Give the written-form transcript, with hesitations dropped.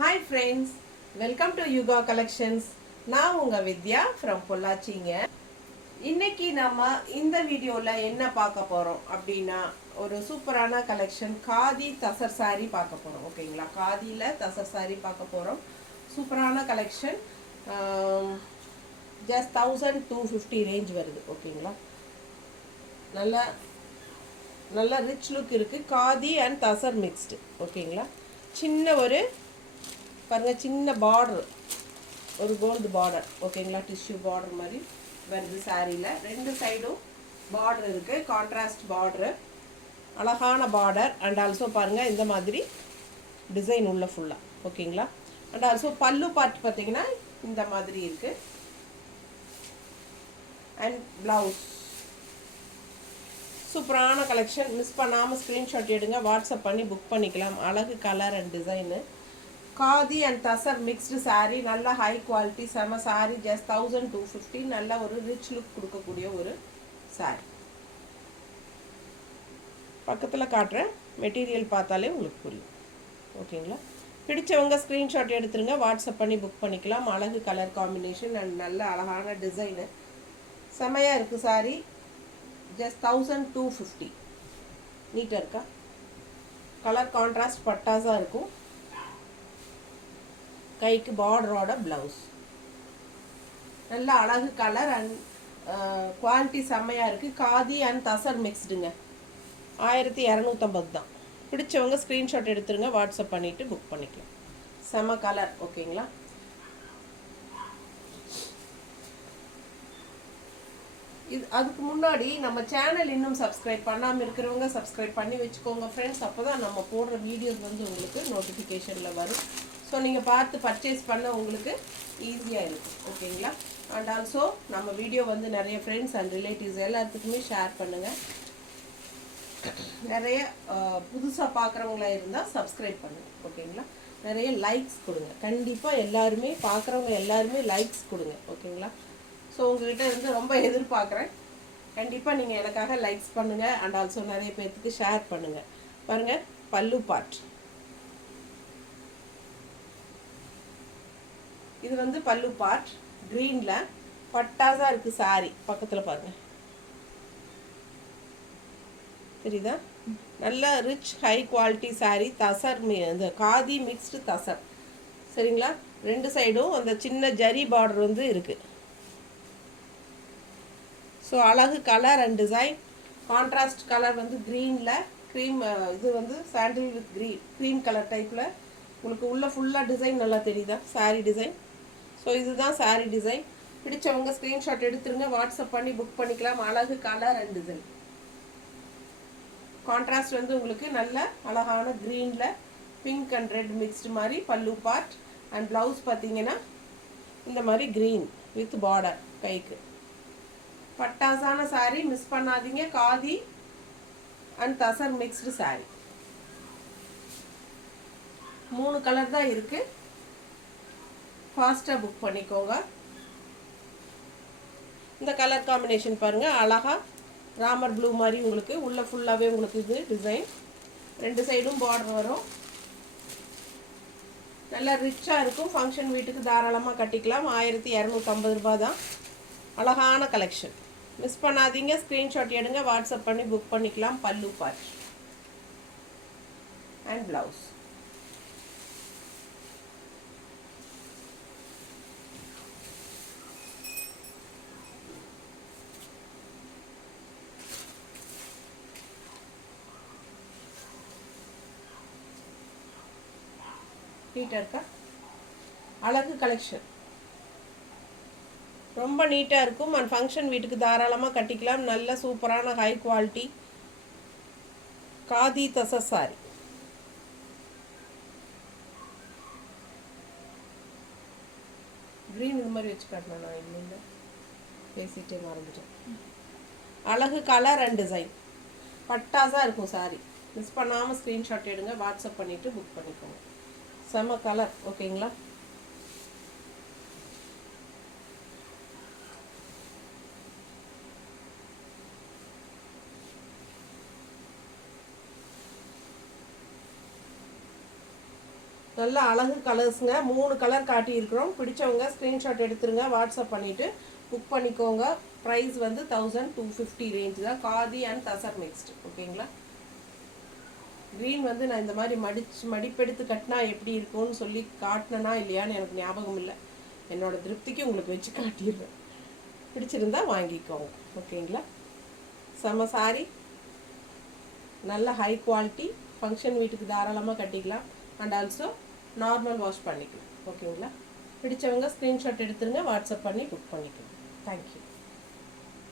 Hi friends, welcome to Yuga Collections. நான் உங்க வித்யா from பொள்ளாச்சிங்க. இன்னைக்கு நம்ம இந்த வீடியோல என்ன பார்க்க போறோம் அப்படின்னா ஒரு சூப்பரான கலெக்ஷன் காதி தசர் saree பார்க்க போறோம். ஓகேங்களா? காதியில தசர் saree பார்க்க போறோம். சூப்பரான கலெக்ஷன். just 1250 ரேஞ்ச் வருது. ஓகேங்களா? நல்ல நல்ல ரிச் லுக் இருக்கு. Khadi and tussar mixed. ஓகேங்களா? சின்ன ஒரு பாருங்க, சின்ன பார்டர், ஒரு கோல்டு பார்டர். ஓகேங்களா? டிஷ்யூ பார்டர் மாதிரி வருது சாரியில். ரெண்டு சைடும் பார்டர் இருக்குது, கான்ட்ராஸ்ட் பார்டரு, அழகான பார்டர். அண்ட் ஆல்சோ பாருங்கள் இந்த மாதிரி டிசைன் உள்ள ஃபுல்லாக. ஓகேங்களா? அண்ட் ஆல்சோ பல்லு பார்ட் பார்த்தீங்கன்னா இந்த மாதிரி இருக்குது. அண்ட் ப்ளவுஸ் சூப்பரான கலெக்ஷன். மிஸ் பண்ணாமல் ஸ்க்ரீன்ஷாட் எடுங்க, வாட்ஸ்அப் பண்ணி புக் பண்ணிக்கலாம். அழகு colour and design. Khadi and tussar mixed saree, நல்ல ஹை குவாலிட்டி, செம saree. ஜஸ்ட் 1250. நல்ல ஒரு ரிச் லுக் கொடுக்கக்கூடிய ஒரு saree. பக்கத்தில் காட்டுறேன், மெட்டீரியல் பார்த்தாலே உங்களுக்கு புரியும். ஓகேங்களா? பிடிச்சவங்க ஸ்க்ரீன்ஷாட் எடுத்துருங்க, வாட்ஸ்அப் பண்ணி புக் பண்ணிக்கலாம். அழகு கலர் காம்பினேஷன் அண்ட் நல்ல அழகான டிசைனு. செமையாக இருக்குது saree. ஜஸ்ட் 1250. நீட்டாக இருக்கா? கலர் கான்ட்ராஸ்ட் பட்டாஸாக இருக்கும். கைக்கு பார்டரோட ப்ளவுஸ். நல்ல அழகு கலர் அண்ட் குவாலிட்டி செம்மையாக இருக்குது. காதி அண்ட் தசர் மிக்ஸ்டுங்க. 1250 தான். பிடிச்சவங்க ஸ்க்ரீன்ஷாட் எடுத்துருங்க, வாட்ஸ்அப் பண்ணிவிட்டு புக் பண்ணிக்கலாம். செம கலர். ஓகேங்களா? இது அதுக்கு முன்னாடி நம்ம சேனல் இன்னும் சப்ஸ்கிரைப் பண்ணாமல் இருக்கிறவங்க சப்ஸ்கிரைப் பண்ணி வச்சுக்கோங்க ஃப்ரெண்ட்ஸ். அப்போ தான் நம்ம போடுற வீடியோஸ் உங்களுக்கு நோட்டிஃபிகேஷனில் வரும். ஸோ நீங்கள் பார்த்து பர்ச்சேஸ் பண்ண உங்களுக்கு ஈஸியாக இருக்கும். ஓகேங்களா? அண்ட் ஆல்சோ நம்ம வீடியோ நிறைய ஃப்ரெண்ட்ஸ் அண்ட் ரிலேட்டிவ்ஸ் எல்லாத்துக்குமே ஷேர் பண்ணுங்கள். நிறைய புதுசாக பார்க்குறவங்களா இருந்தால் சப்ஸ்கிரைப் பண்ணுங்கள். ஓகேங்களா? நிறைய லைக்ஸ் கொடுங்க. கண்டிப்பாக எல்லாருமே பார்க்குறவங்க எல்லாருமே லைக்ஸ் கொடுங்க. ஓகேங்களா? ஸோ உங்கள்கிட்ட ரொம்ப எதிர்பார்க்குறேன். கண்டிப்பாக நீங்கள் எனக்காக லைக்ஸ் பண்ணுங்கள். அண்ட் ஆல்சோ நிறைய பேர்த்துக்கு ஷேர் பண்ணுங்கள். பாருங்கள், பல்லு பார்ட். இது பல்லு பார்ட் க்ரீனில் பட்டாஸாக இருக்குது saree. பக்கத்தில் பாருங்கள், தெரியுதா? நல்ல rich high quality saree. Tussar இந்த காதி மிக்ஸ்டு தசர். சரிங்களா? ரெண்டு சைடும் அந்த சின்ன ஜரி பார்டர் இருக்குது. ஸோ அழகு colour and design. Contrast colour க்ரீனில் க்ரீம், இது சாண்டில் வித் க்ரீம் கலர் டைப்பில் உங்களுக்கு உள்ள ஃபுல்லாக டிசைன் நல்லா தெரியுதா? saree design. ஸோ இதுதான் saree டிசைன். பிடிச்சவங்க ஸ்க்ரீன்ஷாட் எடுத்துருங்க, வாட்ஸ்அப் பண்ணி புக் பண்ணிக்கலாம். அழகு கலர் அண்ட் டிசைன். கான்ட்ராஸ்ட் உங்களுக்கு நல்ல அழகான க்ரீனில் பிங்க் அண்ட் ரெட் மிக்ஸ்டு மாதிரி பல்லு பார்ட். அண்ட் ப்ளவுஸ் பார்த்தீங்கன்னா இந்த மாதிரி க்ரீன் வித் பார்டர் கைக்கு. பட்டாசான saree, மிஸ் பண்ணாதீங்க. Khadi and tussar mixed saree. 3 colour தான் இருக்குது. ஃபாஸ்ட்டாக புக் பண்ணிக்கோங்க. இந்த கலர் காம்பினேஷன் பாருங்கள், அழகாக ராமர் ப்ளூ மாதிரி உங்களுக்கு உள்ள ஃபுல்லாகவே உங்களுக்கு இது டிசைன். ரெண்டு சைடும் பார்டர் வரும். நல்லா ரிச்சாக இருக்கும். ஃபங்க்ஷன் வீட்டுக்கு தாராளமாக கட்டிக்கலாம். 1250 ரூபாய் தான். அழகான கலெக்ஷன். மிஸ் பண்ணாதீங்க, ஸ்க்ரீன்ஷாட் எடுங்க, வாட்ஸ்அப் பண்ணி புக் பண்ணிக்கலாம். பல்லு பார்ட் அண்ட் ப்ளவுஸ். நீட்டாக இருக்கா? அழகு கலெக்ஷன். ரொம்ப நீட்டாக இருக்கும். அண்ட் ஃபங்க்ஷன் வீட்டுக்கு தாராளமாக கட்டிக்கலாம். நல்ல சூப்பரான high quality khadi tussar saree. Green இது மாதிரி வச்சு காட்டினா நான் இல்லை, பேசிகிட்டே மறந்துட்டேன். அழகு கலர் அண்ட் டிசைன். பட்டாஸாக இருக்கும் saree. மிஸ் பண்ணாமல் ஸ்க்ரீன்ஷாட் எடுங்க, வாட்ஸ்அப் பண்ணிவிட்டு புக் பண்ணிக்கோங்க. செம கலர். ஓகேங்களா? நல்ல அழகு கலர்ஸுங்க. 3 கலர் காட்டியிருக்கிறோம். பிடிச்சவங்க ஸ்க்ரீன்ஷாட் எடுத்துருங்க, வாட்ஸ்அப் பண்ணிவிட்டு புக் பண்ணிக்கோங்க. ப்ரைஸ் வந்து 1250 ரேஞ்ச் தான். Khadi and tussar mixed. ஓகேங்களா? க்ரீன் வந்து நான் இந்த மாதிரி மடிப்பெடுத்து கட்டினா எப்படி இருக்கும்னு சொல்லி காட்டினனா இல்லையான்னு எனக்கு ஞாபகம் இல்லை. என்னோடய திருப்திக்கு உங்களுக்கு வச்சு காட்டிடுறேன். பிடிச்சிருந்தா வாங்கிக்கோங்க. ஓகேங்களா? செம்ம சாரி, நல்ல ஹை குவாலிட்டி, ஃபங்க்ஷன் வீட்டுக்கு தாராளமாக கட்டிக்கலாம். அண்ட் ஆல்சோ நார்மல் வாஷ் பண்ணிக்கலாம். ஓகேங்களா? பிடிச்சவங்க ஸ்க்ரீன்ஷாட் எடுத்துருங்க, வாட்ஸ்அப் பண்ணி புக் பண்ணிக்கலாம். தேங்க்யூ.